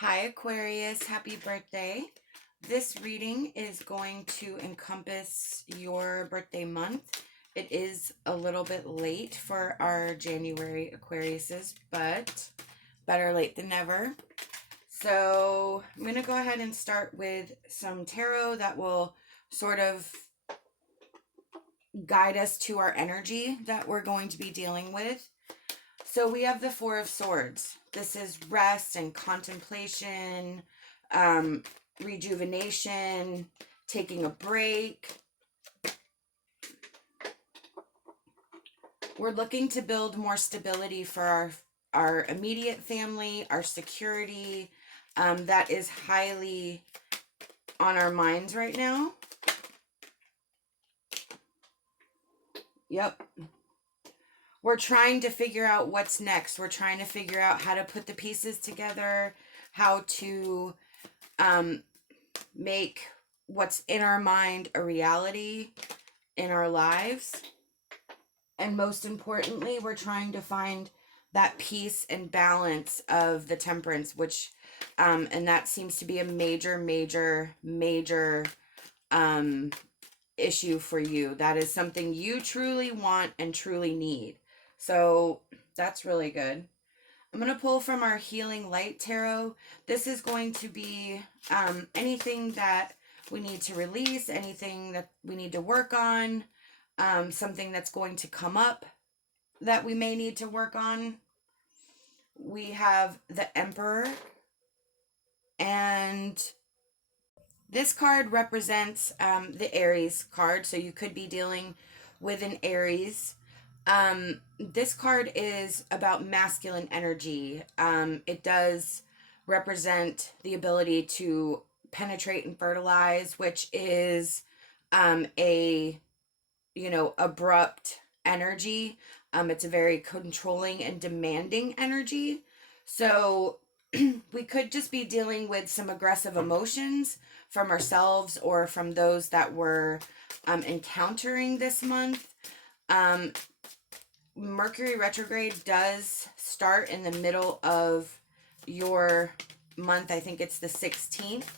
Hi Aquarius, happy birthday. This reading is going to encompass your birthday month. It is a little bit late for our January Aquariuses, but better late than never. So I'm going to go ahead and start with some tarot that will sort of guide us to our energy that we're going to be dealing with. So we have the Four of Swords. This is rest and contemplation, rejuvenation, taking a break. We're looking to build more stability for our immediate family, our security. That is highly on our minds right now. Yep. We're trying to figure out what's next. We're trying to figure out how to put the pieces together, how to make what's in our mind a reality in our lives. And most importantly, we're trying to find that peace and balance of the temperance, which, and that seems to be a major issue for you. That is something you truly want and truly need. So that's really good. I'm going to pull from our Healing Light Tarot. This is going to be anything that we need to release, anything that we need to work on, something that's going to come up that we may need to work on. We have the Emperor, and this card represents the Aries card, so you could be dealing with an Aries. This card is about masculine energy. It does represent the ability to penetrate and fertilize, which is a, abrupt energy. It's a very controlling and demanding energy. So we could just be dealing with some aggressive emotions from ourselves or from those that we're encountering this month. Mercury retrograde does start in the middle of your month. I think it's the 16th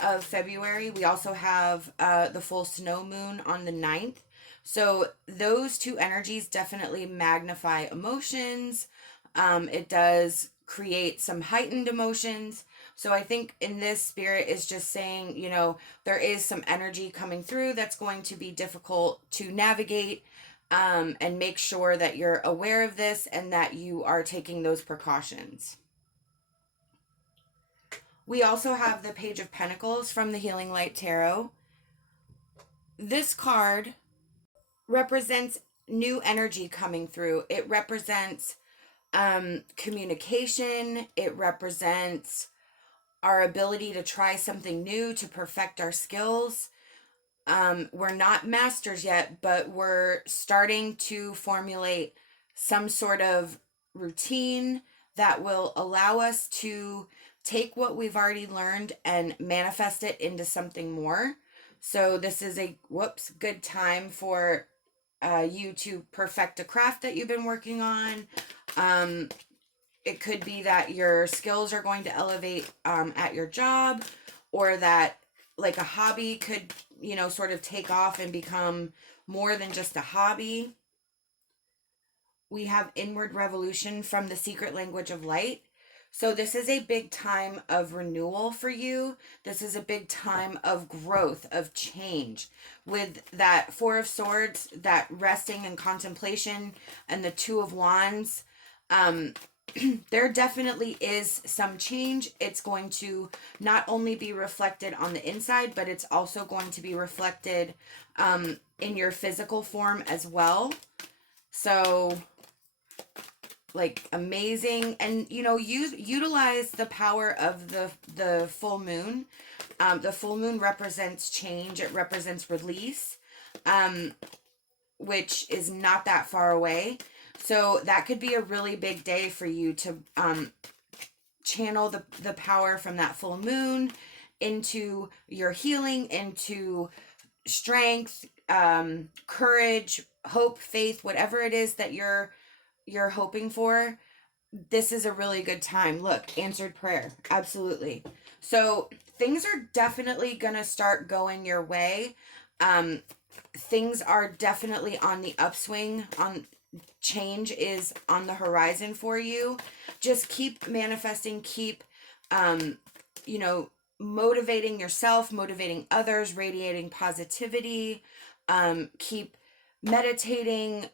of February. We also have the full snow moon on the 9th. So those two energies definitely magnify emotions. It does create some heightened emotions. So I think in this spirit is just saying, there is some energy coming through that's going to be difficult to navigate. And make sure that you're aware of this and that you are taking those precautions. We also have the Page of Pentacles from the Healing Light Tarot. This card represents new energy coming through. It represents communication. It represents our ability to try something new, to perfect our skills. We're not masters yet, but we're starting to formulate some sort of routine that will allow us to take what we've already learned and manifest it into something more. So this is a good time for you to perfect a craft that you've been working on. It could be that your skills are going to elevate at your job, or that like a hobby could, sort of take off and become more than just a hobby. We have Inward Revolution from the Secret Language of Light. So this is a big time of renewal for you. This is a big time of growth, of change. With that Four of Swords, that resting and contemplation, and the Two of Wands, there definitely is some change. It's going to not only be reflected on the inside, but it's also going to be reflected in your physical form as well. So, like, amazing. And, utilize the power of the full moon. The full moon represents change. It represents release, which is not that far away. So that could be a really big day for you to channel the power from that full moon into your healing, into strength, courage, hope, faith, whatever it is that you're hoping for. this is a really good time. Look, answered prayer. Absolutely. So things are definitely going to start going your way. Things are definitely on the upswing. On change is on the horizon for you. Just keep manifesting, keep you know, motivating yourself, motivating others, radiating positivity, keep meditating,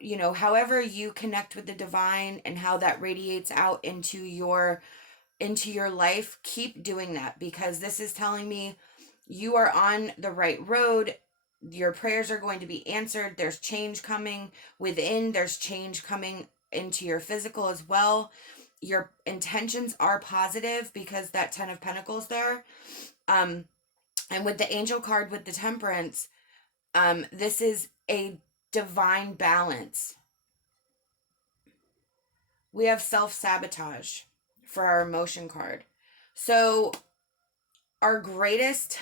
you know, however you connect with the divine and how that radiates out into your life. Keep doing that, because this is telling me you are on the right road. Your prayers are going to be answered. There's change coming within, there's change coming into your physical as well. Your intentions are positive because that 10 of Pentacles there. And with the angel card with the Temperance, this is a divine balance. We have self-sabotage for our emotion card. So our greatest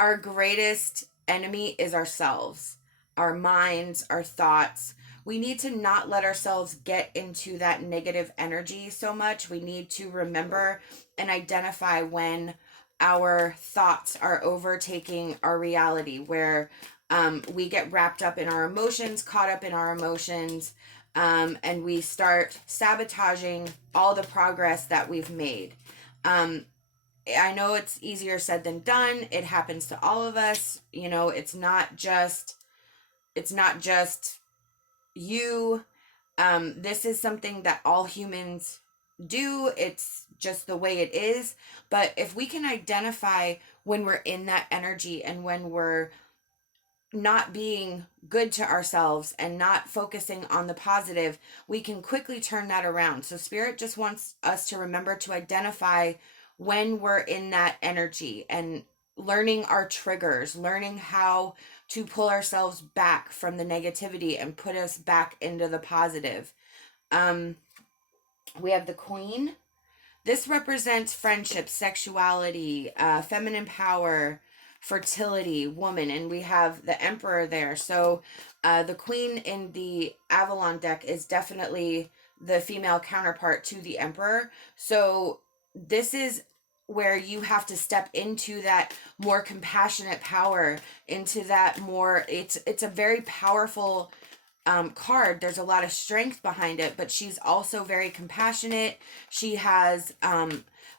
our greatest enemy is ourselves, our minds, our thoughts. We need to not let ourselves get into that negative energy so much. We need to remember and identify when our thoughts are overtaking our reality, where we get wrapped up in our emotions, caught up in our emotions, and we start sabotaging all the progress that we've made. I know it's easier said than done. It happens to all of us. You know, it's not just you. This is something that all humans do. It's just the way it is. But if we can identify when we're in that energy and when we're not being good to ourselves and not focusing on the positive, we can quickly turn that around. So Spirit just wants us to remember to identify when we're in that energy and learning our triggers, learning how to pull ourselves back from the negativity and put us back into the positive. We have the Queen. This represents friendship, sexuality, feminine power, fertility, woman, and we have the Emperor there. So the Queen in the Avalon deck is definitely the female counterpart to the Emperor. So this is where you have to step into that more compassionate power, into that more, it's a very powerful card. There's a lot of strength behind it, but she's also very compassionate. She has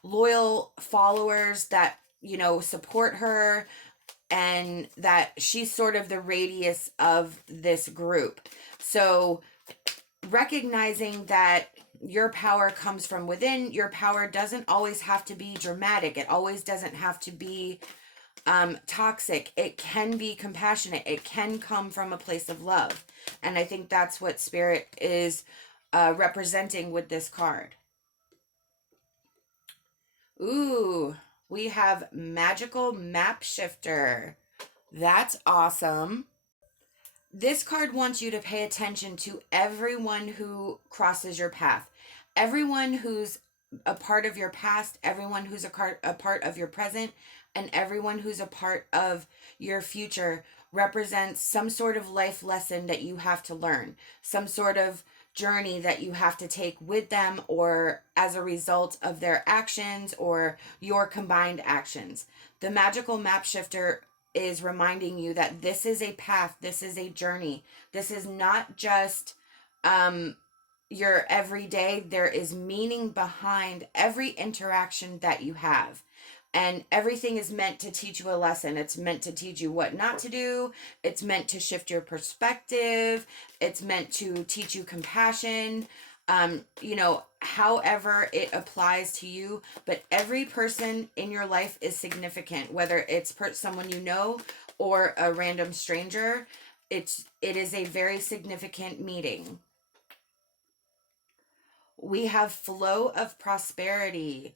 loyal followers that, you know, support her, and that she's sort of the radius of this group. So recognizing that your power comes from within. Your power doesn't always have to be dramatic. It always doesn't have to be toxic. It can be compassionate. It can come from a place of love. And I think that's what Spirit is representing with this card. Ooh, we have Magical Map Shifter. That's awesome. This card wants you to pay attention to everyone who crosses your path. Everyone who's a part of your past, everyone who's a part of your present, and everyone who's a part of your future represents some sort of life lesson that you have to learn, some sort of journey that you have to take with them, or as a result of their actions or your combined actions. The Magical Map Shifter is reminding you that this is a path, this is a journey. This is not just your everyday. There is meaning behind every interaction that you have. And everything is meant to teach you a lesson. It's meant to teach you what not to do. It's meant to shift your perspective. It's meant to teach you compassion. You know, however it applies to you. But every person in your life is significant, whether it's someone you know or a random stranger. It is a very significant meeting. We have Flow of Prosperity.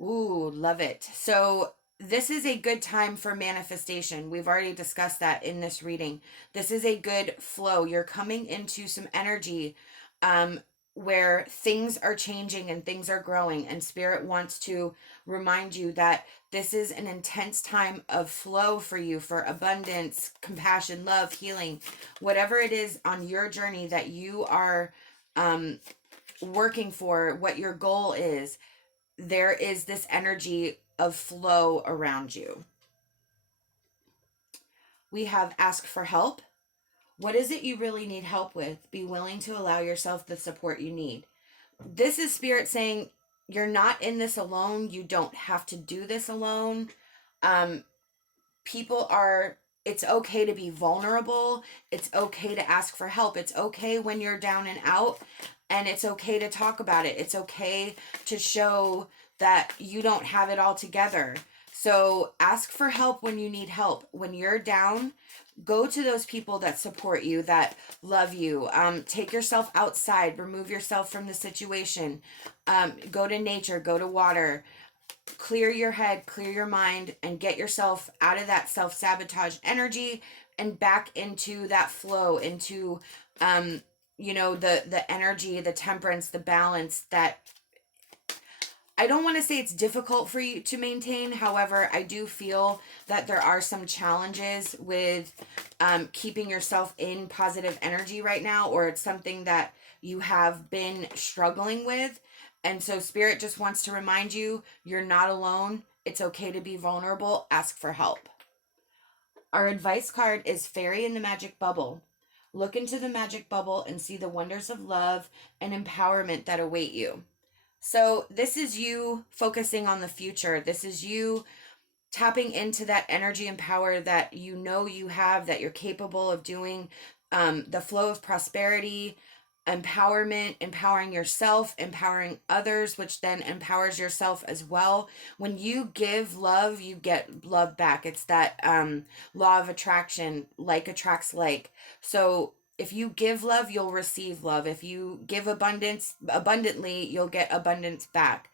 Ooh, love it. So this is a good time for manifestation. We've already discussed that in this reading. This is a good flow. You're coming into some energy where things are changing and things are growing, and Spirit wants to remind you that this is an intense time of flow for you, for abundance, compassion, love, healing, whatever it is on your journey that you are working for, what your goal is, there is this energy of flow around you. We have ask for help. What is it you really need help with? Be willing to allow yourself the support you need. This is Spirit saying you're not in this alone. You don't have to do this alone. People are, it's okay to be vulnerable. It's okay to ask for help. It's okay when you're down and out, and it's okay to talk about it. It's okay to show that you don't have it all together. So ask for help when you need help. When you're down, go to those people that support you, that love you. Take yourself outside, remove yourself from the situation. Go to nature, go to water. Clear your head, clear your mind, and get yourself out of that self-sabotage energy and back into that flow, into the energy, the temperance, the balance that I don't want to say it's difficult for you to maintain. However, I do feel that there are some challenges with keeping yourself in positive energy right now, or it's something that you have been struggling with. And so Spirit just wants to remind you, you're not alone. It's okay to be vulnerable. Ask for help. Our advice card is Fairy in the Magic Bubble. Look into the magic bubble and see the wonders of love and empowerment that await you. So this is you focusing on the future. This is you tapping into that energy and power that you know you have, that you're capable of doing, the flow of prosperity, empowerment, empowering yourself, empowering others, which then empowers yourself as well. When you give love, you get love back. It's that law of attraction, like attracts like. So if you give love, you'll receive love. If you give abundantly, you'll get abundance back.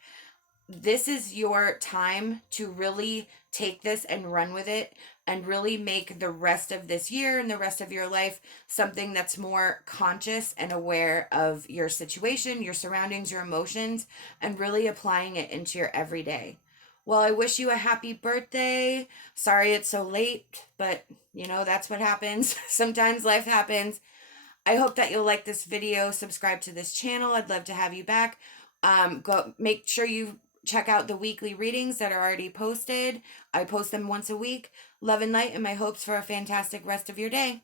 This is your time to really take this and run with it, and really make the rest of this year and the rest of your life something that's more conscious and aware of your situation, your surroundings, your emotions, and really applying it into your everyday. Well, I wish you a happy birthday. Sorry it's so late, but that's what happens. Sometimes life happens. I hope that you'll like this video, subscribe to this channel. I'd love to have you back. Go make sure you check out the weekly readings that are already posted. I post them once a week. Love and light, and my hopes for a fantastic rest of your day.